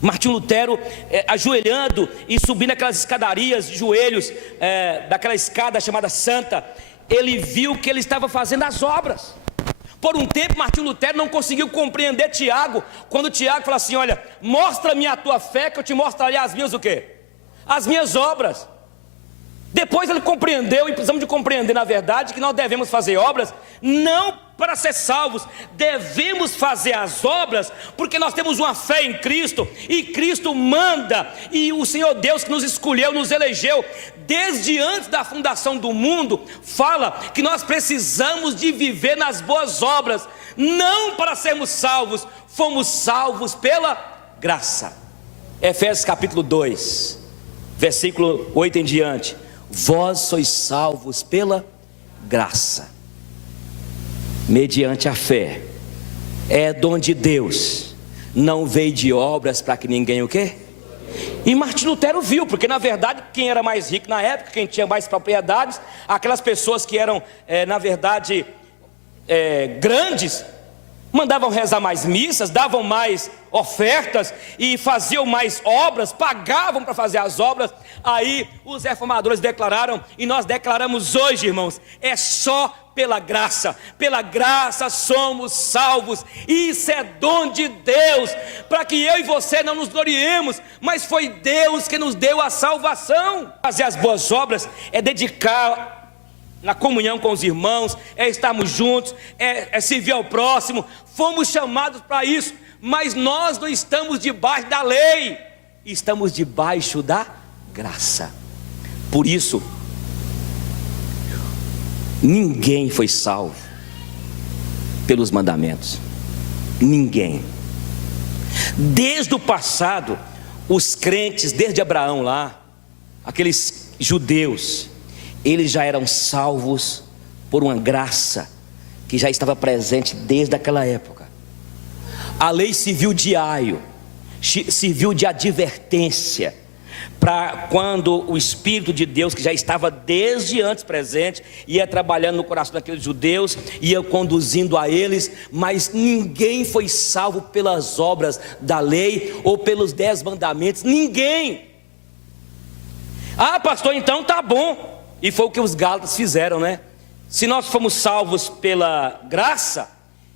Martinho Lutero, ajoelhando e subindo aquelas escadarias de joelhos, daquela escada chamada Santa, ele viu que ele estava fazendo as obras. Por um tempo, Martinho Lutero não conseguiu compreender Tiago, quando Tiago fala assim: olha, mostra-me a tua fé, que eu te mostrarei as minhas o quê? As minhas obras. Depois ele compreendeu, e precisamos de compreender, na verdade, que nós devemos fazer obras, não para ser salvos, devemos fazer as obras, porque nós temos uma fé em Cristo, e Cristo manda, e o Senhor Deus que nos escolheu, nos elegeu, desde antes da fundação do mundo, fala que nós precisamos de viver nas boas obras, não para sermos salvos, fomos salvos pela graça. Efésios capítulo 2, versículo 8 em diante: vós sois salvos pela graça, mediante a fé, é dom de Deus, não veio de obras para que ninguém o quê? E Martinho Lutero viu, porque na verdade quem era mais rico na época, quem tinha mais propriedades, aquelas pessoas que eram na verdade grandes, mandavam rezar mais missas, davam mais ofertas e faziam mais obras, pagavam para fazer as obras. Aí os reformadores declararam, e nós declaramos hoje, irmãos, é só pela graça somos salvos, isso é dom de Deus, para que eu e você não nos gloriemos, mas foi Deus que nos deu a salvação. Fazer as boas obras é dedicar na comunhão com os irmãos, é estarmos juntos, é servir ao próximo. Fomos chamados para isso, mas nós não estamos debaixo da lei, estamos debaixo da graça. Por isso, ninguém foi salvo pelos mandamentos, ninguém. Desde o passado, os crentes, desde Abraão lá, aqueles judeus, eles já eram salvos por uma graça que já estava presente desde aquela época. A lei serviu de aio, serviu de advertência, para quando o Espírito de Deus, que já estava desde antes presente, ia trabalhando no coração daqueles judeus, ia conduzindo a eles, mas ninguém foi salvo pelas obras da lei, ou pelos 10 mandamentos, ninguém. Ah, pastor, então tá bom. E foi o que os gálatas fizeram, né? Se nós fomos salvos pela graça,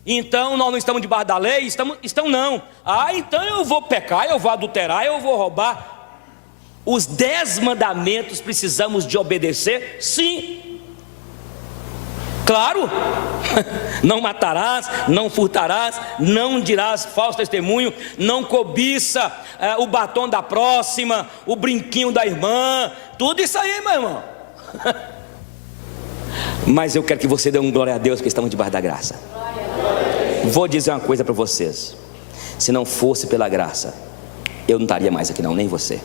então nós não estamos debaixo da lei? Estão não. Ah, então eu vou pecar, eu vou adulterar, eu vou roubar. Os 10 mandamentos precisamos de obedecer? Sim. Claro. Não matarás, não furtarás, não dirás falso testemunho, não cobiça o batom da próxima, o brinquinho da irmã, tudo isso aí, meu irmão. Mas eu quero que você dê um glória a Deus, porque estamos debaixo da graça. Vou dizer uma coisa para vocês: se não fosse pela graça, eu não estaria mais aqui não, nem você.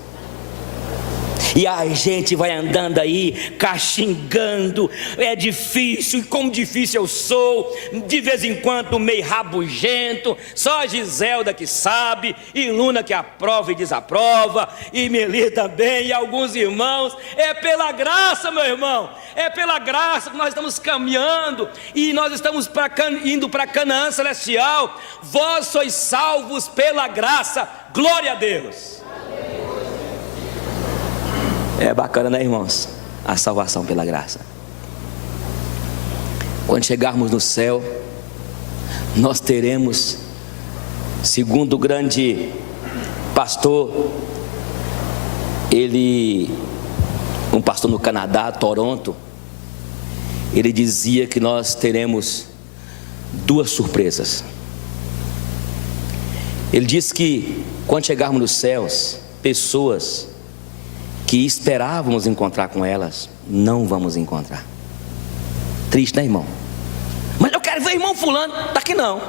E a gente vai andando aí, caxingando, é difícil, e como difícil eu sou, de vez em quando meio rabugento, só a Giselda que sabe, e Luna que aprova e desaprova, e Melir também, e alguns irmãos. É pela graça, meu irmão, é pela graça que nós estamos caminhando, e nós estamos indo para Canaã celestial. Vós sois salvos pela graça, glória a Deus. É bacana, né, irmãos? A salvação pela graça. Quando chegarmos no céu, nós teremos, segundo o grande pastor, um pastor no Canadá, Toronto, ele dizia que nós teremos 2 surpresas. Ele disse que quando chegarmos nos céus, pessoas que esperávamos encontrar com elas, não vamos encontrar. Triste, né, irmão? Mas eu quero ver o irmão fulano. Está aqui não.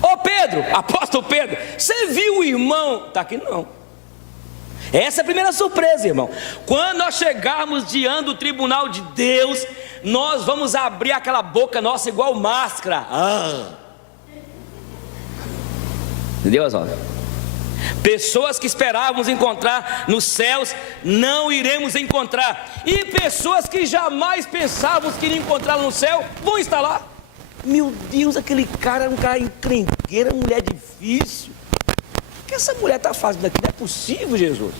Ô Pedro, apóstolo Pedro, você viu o irmão? Está aqui não. Essa é a primeira surpresa, irmão. Quando nós chegarmos diante do tribunal de Deus, nós vamos abrir aquela boca nossa igual máscara. Entendeu, Oswaldo? Pessoas que esperávamos encontrar nos céus, não iremos encontrar. E pessoas que jamais pensávamos que iriam encontrar no céu, vão estar lá. Meu Deus, aquele cara é um cara encrenqueiro, mulher difícil. que essa mulher está fazendo aqui? Não é possível, Jesus.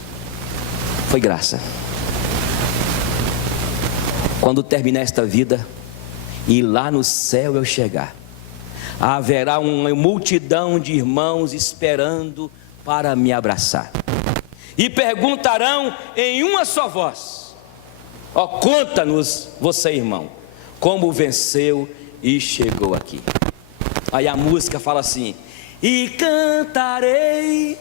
Foi graça. Quando terminar esta vida e lá no céu eu chegar, haverá uma multidão de irmãos esperando para me abraçar, e perguntarão em uma só voz: ó, conta-nos, você irmão, como venceu e chegou aqui. Aí a música fala assim: e cantarei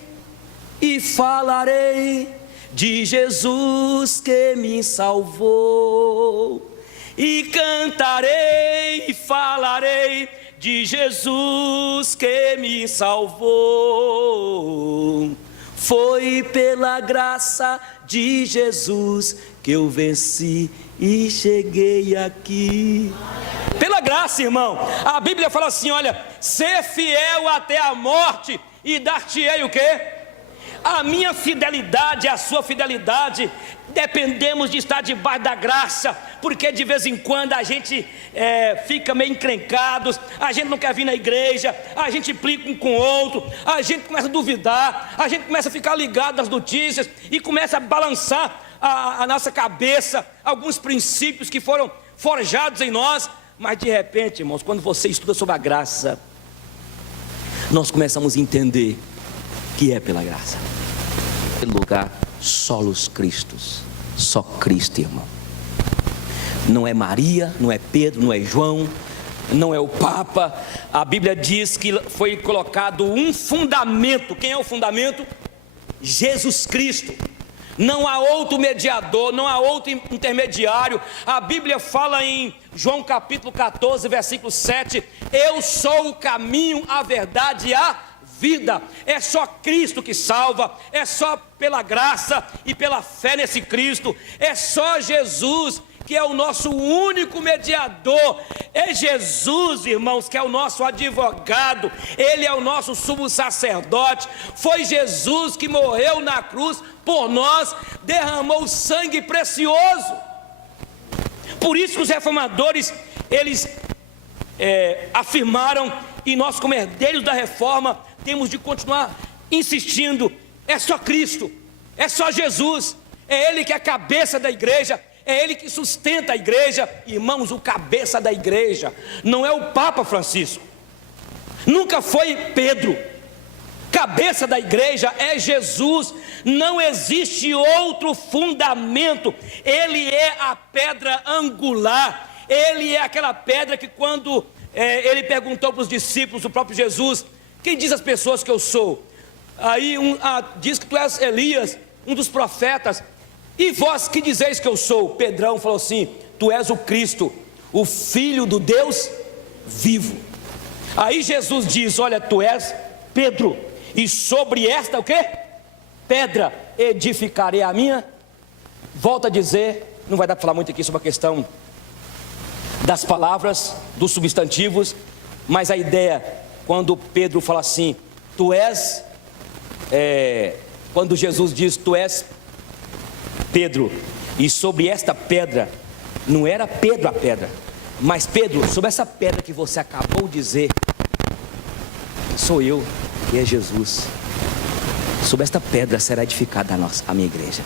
e falarei de Jesus que me salvou. E cantarei e falarei de Jesus que me salvou. Foi pela graça de Jesus que eu venci e cheguei aqui. Pela graça, irmão. A Bíblia fala assim, olha: ser fiel até a morte e dar-te-ei o quê? A minha fidelidade, a sua fidelidade. Dependemos de estar debaixo da graça, porque de vez em quando a gente fica meio encrencados, a gente não quer vir na igreja, a gente implica um com o outro, a gente começa a duvidar, a gente começa a ficar ligado às notícias e começa a balançar a nossa cabeça, alguns princípios que foram forjados em nós. Mas de repente, irmãos, quando você estuda sobre a graça, nós começamos a entender que é pela graça. Pelo lugar, solos Cristos, só Cristo, irmão. Não é Maria, não é Pedro, não é João, não é o Papa. A Bíblia diz que foi colocado um fundamento. Quem é o fundamento? Jesus Cristo. Não há outro mediador, não há outro intermediário. A Bíblia fala em João capítulo 14, versículo 7: eu sou o caminho, a verdade e a vida. É só Cristo que salva, é só pela graça e pela fé nesse Cristo. É só Jesus que é o nosso único mediador. É Jesus, irmãos, que é o nosso advogado. Ele é o nosso sumo sacerdote. Foi Jesus que morreu na cruz por nós, derramou sangue precioso. Por isso que os reformadores, eles afirmaram, e nós como herdeiros da reforma temos de continuar insistindo: é só Cristo, é só Jesus, é Ele que é a cabeça da igreja, é Ele que sustenta a igreja. Irmãos, o cabeça da igreja não é o Papa Francisco, nunca foi Pedro. Cabeça da igreja é Jesus. Não existe outro fundamento. Ele é a pedra angular. Ele é aquela pedra que quando ele perguntou para os discípulos, o próprio Jesus: quem diz as pessoas que eu sou? Aí diz que tu és Elias, um dos profetas. E vós que dizeis que eu sou? Pedrão falou assim: tu és o Cristo, o Filho do Deus vivo. Aí Jesus diz: olha, tu és Pedro, e sobre esta o quê? Pedra edificarei a minha. Volto a dizer, não vai dar para falar muito aqui sobre a questão das palavras, dos substantivos, mas a ideia, quando Pedro fala assim, tu és, quando Jesus diz, tu és Pedro, e sobre esta pedra, não era Pedro a pedra, mas Pedro, sobre essa pedra que você acabou de dizer, sou eu, e é Jesus. Sobre esta pedra será edificada a minha igreja.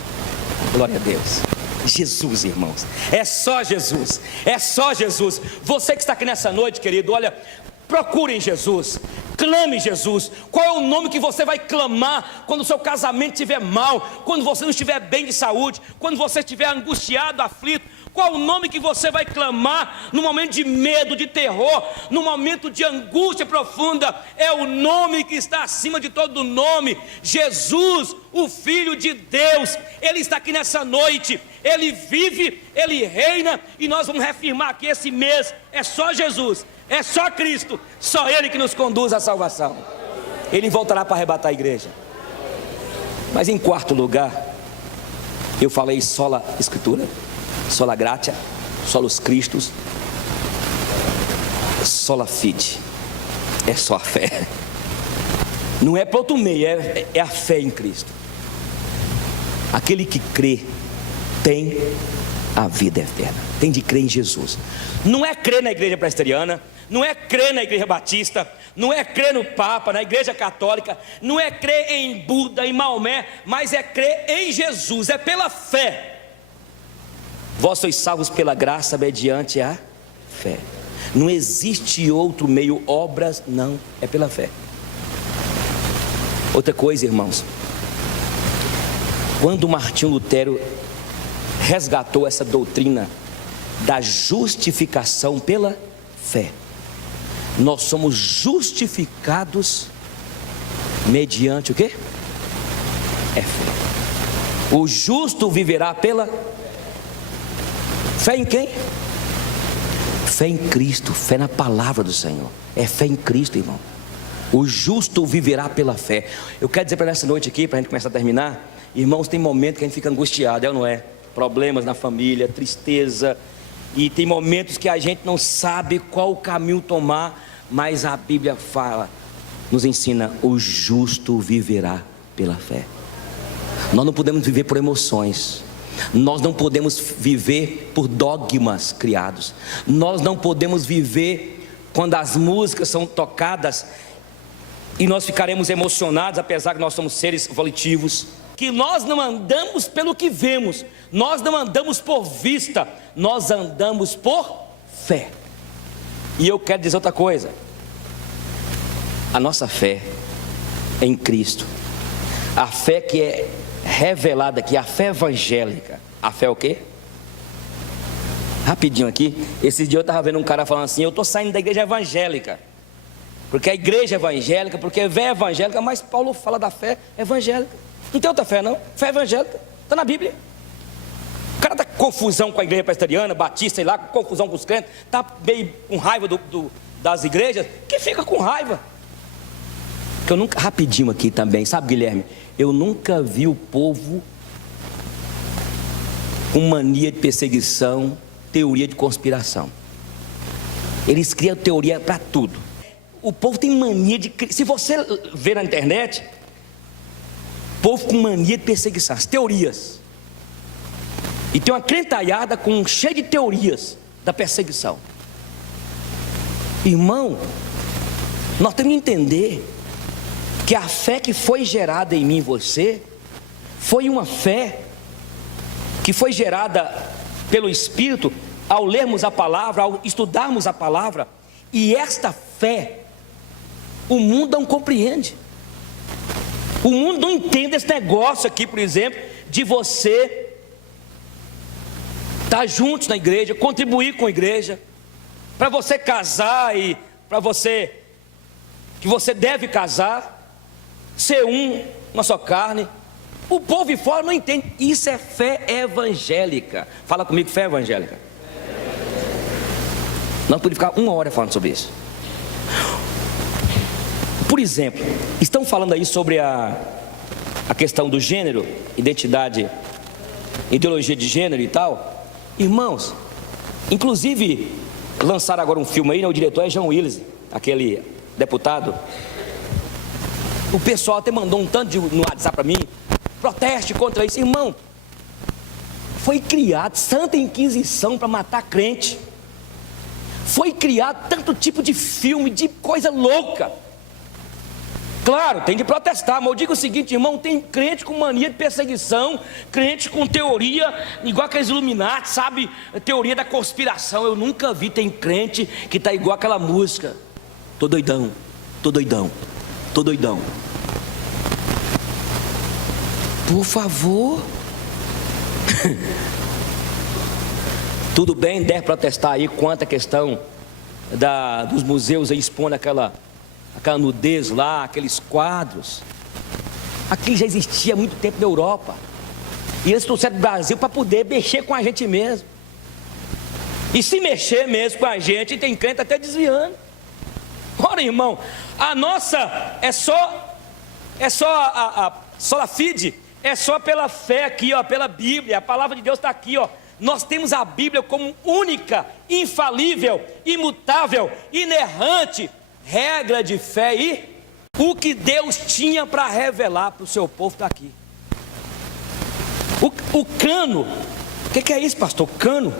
Glória a Deus. Jesus, irmãos, é só Jesus, é só Jesus. Você que está aqui nessa noite, querido, olha, procure em Jesus, clame em Jesus. Qual é o nome que você vai clamar quando o seu casamento estiver mal, quando você não estiver bem de saúde, quando você estiver angustiado, aflito? Qual o nome que você vai clamar no momento de medo, de terror, no momento de angústia profunda? É o nome que está acima de todo nome: Jesus, o Filho de Deus. Ele está aqui nessa noite, Ele vive, Ele reina, e nós vamos reafirmar aqui esse mês: é só Jesus, é só Cristo, só Ele que nos conduz à salvação. Ele voltará para arrebatar a igreja. Mas em quarto lugar, eu falei sola Escritura, sola gratia, solos Christus, sola fide. É só a fé. Não é para outro meio, é a fé em Cristo. Aquele que crê tem a vida eterna, tem de crer em Jesus. Não é crer na igreja presbiteriana, não é crer na igreja batista, não é crer no Papa, na Igreja Católica, não é crer em Buda, em Maomé, mas é crer em Jesus, é pela fé. Vós sois salvos pela graça mediante a fé. Não existe outro meio, obras, não, é pela fé. Outra coisa, irmãos, quando Martinho Lutero resgatou essa doutrina da justificação pela fé, nós somos justificados mediante o quê? É fé. O justo viverá pela fé em quem? Fé em Cristo, fé na palavra do Senhor. É fé em Cristo, irmão. O justo viverá pela fé. Eu quero dizer para essa noite aqui, para a gente começar a terminar, irmãos, tem momentos que a gente fica angustiado, é ou não é? Problemas na família, tristeza, e tem momentos que a gente não sabe qual o caminho tomar, mas a Bíblia fala, nos ensina, o justo viverá pela fé. Nós não podemos viver por emoções, nós não podemos viver por dogmas criados, nós não podemos viver quando as músicas são tocadas e nós ficaremos emocionados, apesar que nós somos seres volitivos. Que nós não andamos pelo que vemos, nós não andamos por vista, nós andamos por fé. E eu quero dizer outra coisa, a nossa fé é em Cristo, a fé que é revelada aqui, a fé evangélica. A fé é o quê? Rapidinho aqui, esse dia eu estava vendo um cara falando assim, eu estou saindo da igreja evangélica, porque a igreja evangélica, porque é fé evangélica, mas Paulo fala da fé evangélica. Não tem outra fé não, fé evangélica, está na Bíblia. O cara está com confusão com a igreja presbiteriana, batista, sei lá, com confusão com os crentes, está meio com raiva das igrejas, que fica com raiva. Que eu nunca, rapidinho aqui também, sabe, Guilherme, eu nunca vi o povo com mania de perseguição, teoria de conspiração. Eles criam teoria para tudo. O povo tem mania de, se você ver na internet, povo com mania de perseguição, as teorias. E tem uma crentalhada cheia de teorias da perseguição. Irmão, nós temos que entender que a fé que foi gerada em mim e você foi uma fé que foi gerada pelo Espírito ao lermos a palavra, ao estudarmos a palavra. E esta fé o mundo não compreende. O mundo não entende esse negócio aqui, por exemplo, de você estar juntos na igreja, contribuir com a igreja, para você casar e para você, que você deve casar, ser uma só carne. O povo de fora não entende. Isso é fé evangélica. Fala comigo, fé evangélica. Não pode ficar uma hora falando sobre isso. Por exemplo, estão falando aí sobre a questão do gênero, identidade, ideologia de gênero e tal. Irmãos, inclusive lançaram agora um filme aí, né? O diretor é John Willis, aquele deputado. O pessoal até mandou um tanto no WhatsApp para mim, proteste contra isso. Irmão, foi criado Santa Inquisição para matar crente. Foi criado tanto tipo de filme, de coisa louca. Claro, tem de protestar, mas eu digo o seguinte, irmão, tem crente com mania de perseguição, crente com teoria, igual aqueles Illuminati, sabe, teoria da conspiração. Eu nunca vi, tem crente que está igual aquela música, tô doidão, tô doidão, tô doidão. Por favor. Tudo bem, deve protestar aí quanto à questão dos museus aí expondo aquela nudez lá, aqueles quadros. Aquilo já existia há muito tempo na Europa, e eles trouxeram do Brasil para poder mexer com a gente mesmo. E se mexer mesmo com a gente, tem crente até desviando. Ora, irmão, a nossa é só a sola fide, é só pela fé aqui, ó, pela Bíblia. A palavra de Deus está aqui, ó. Nós temos a Bíblia como única, infalível, imutável, inerrante regra de fé, e o que Deus tinha para revelar para o seu povo está aqui. O cano, o que é isso, pastor? Cano?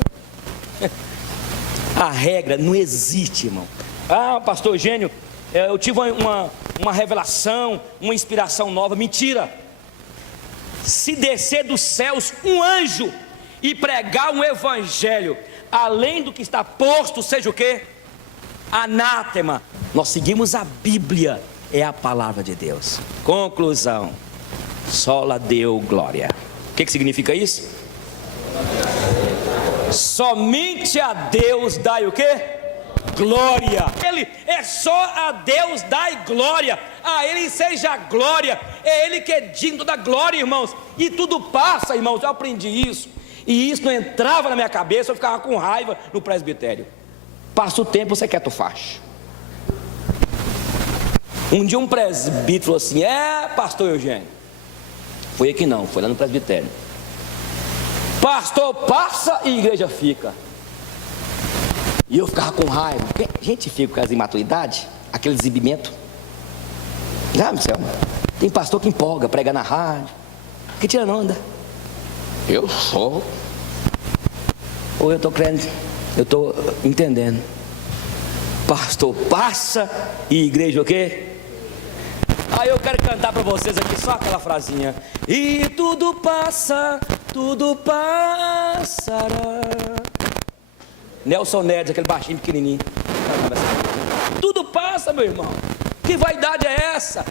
A regra não existe, irmão. Ah, pastor Eugênio, eu tive uma revelação, uma inspiração nova. Mentira. Se descer dos céus um anjo e pregar um evangelho além do que está posto, seja o quê? Anátema. Nós seguimos a Bíblia, é a palavra de Deus. Conclusão: sola Deo glória. O que significa isso? Somente a Deus dai o quê? Glória. Ele é só a Deus dai glória. A Ele seja glória. É Ele que é digno da glória, irmãos. E tudo passa, irmãos. Eu aprendi isso. E isso não entrava na minha cabeça. Eu ficava com raiva no presbitério. Passa o tempo, você quer tu faz. Um dia um presbítero falou assim: pastor Eugênio. Foi aqui não, foi lá no presbitério. Pastor passa e igreja fica. E eu ficava com raiva. Porque a gente fica com as imaturidades, aquele exibimento. Já, Marcelo, tem pastor que empolga, prega na rádio. Que tira não anda. Eu sou. Ou eu estou crendo, eu estou entendendo. Pastor passa e igreja o quê? Aí eu quero cantar para vocês aqui só aquela frasinha. E tudo passa, tudo passará. Nelson Nedes, aquele baixinho pequenininho. Tudo passa, meu irmão. Que vaidade é essa?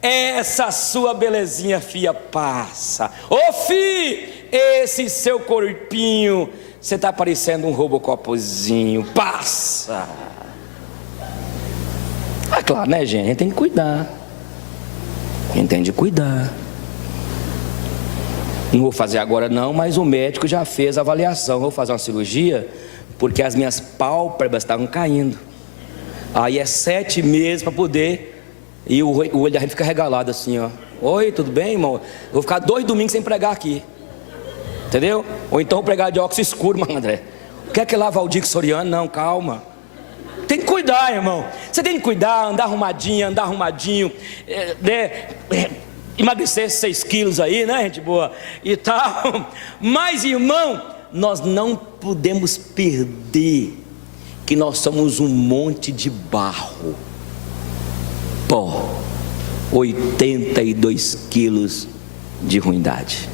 Essa sua belezinha, fia, passa. Ô fi, esse seu corpinho, você está parecendo um Robocopzinho. Passa. É claro, né, gente? A gente tem que cuidar. A gente tem de cuidar. Não vou fazer agora não, mas o médico já fez a avaliação. Vou fazer uma cirurgia porque as minhas pálpebras estavam caindo. Aí é 7 meses para poder. E o olho da gente fica regalado assim, ó. Oi, tudo bem, irmão? Vou ficar 2 domingos sem pregar aqui. Entendeu? Ou então pregar de óculos escuro, mano, André. Quer que lá Valdir Soriano? Não, calma. Tem que cuidar, irmão. Você tem que cuidar, andar arrumadinho, emagrecer 6 quilos aí, né, gente boa? E tal. Mas, irmão, nós não podemos perder que nós somos um monte de barro, pó, 82 quilos de ruindade.